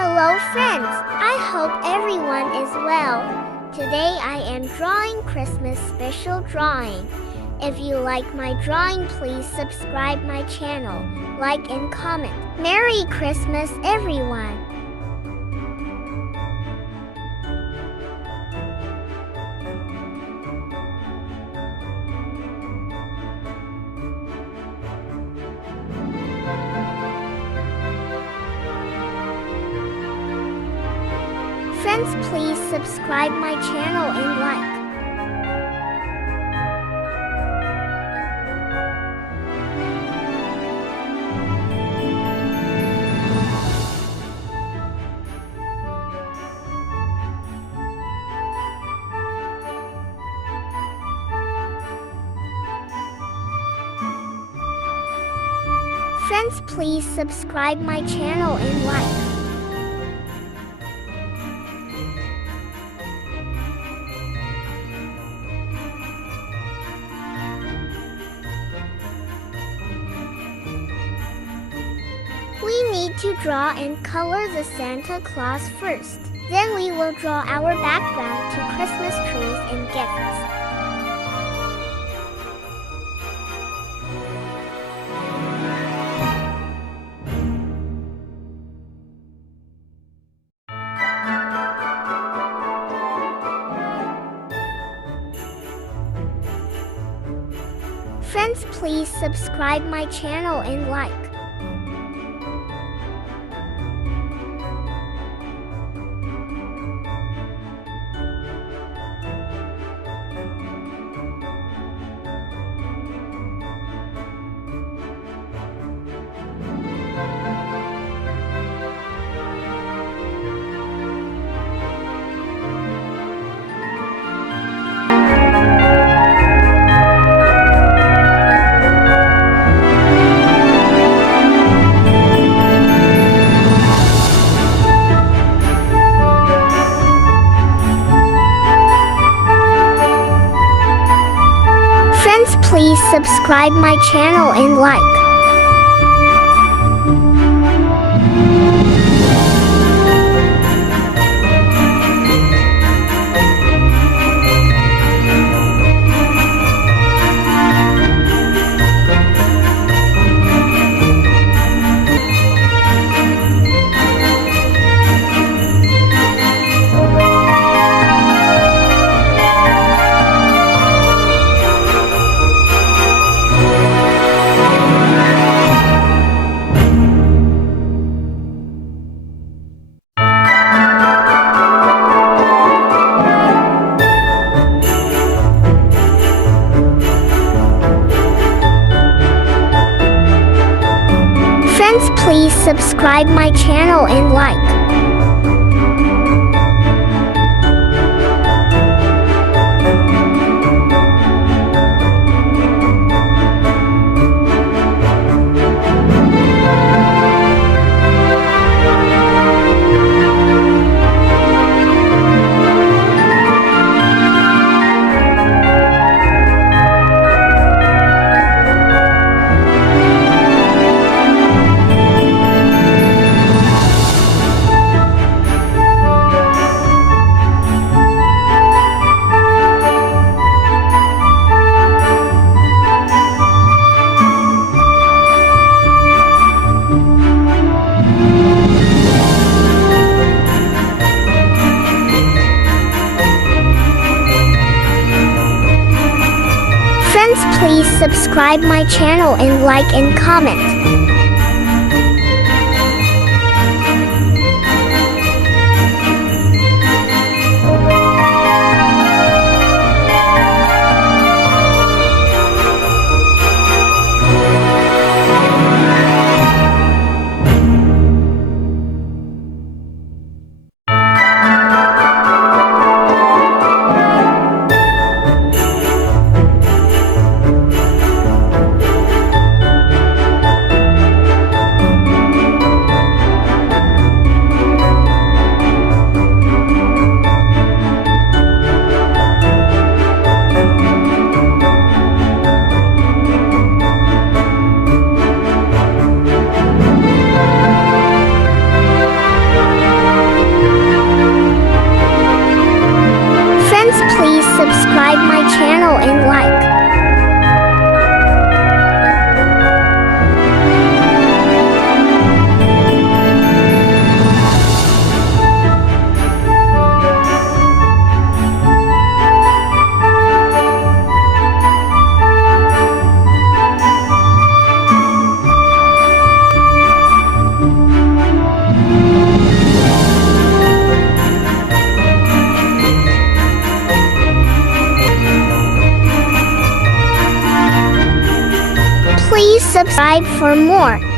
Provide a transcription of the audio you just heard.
Hello friends, I hope everyone is well. Today I am drawing Christmas special drawing. If you like my drawing, please subscribe my channel, like and comment. Merry Christmas everyone! Friends, please subscribe my channel and like. Friends, please subscribe my channel and like. We need to draw and color the Santa Claus first. Then we will draw our background to Christmas trees and gifts. Friends, please subscribe my channel and like. Please subscribe my channel and like. Please subscribe my channel and like. Please subscribe my channel and like and comment. subscribe for more.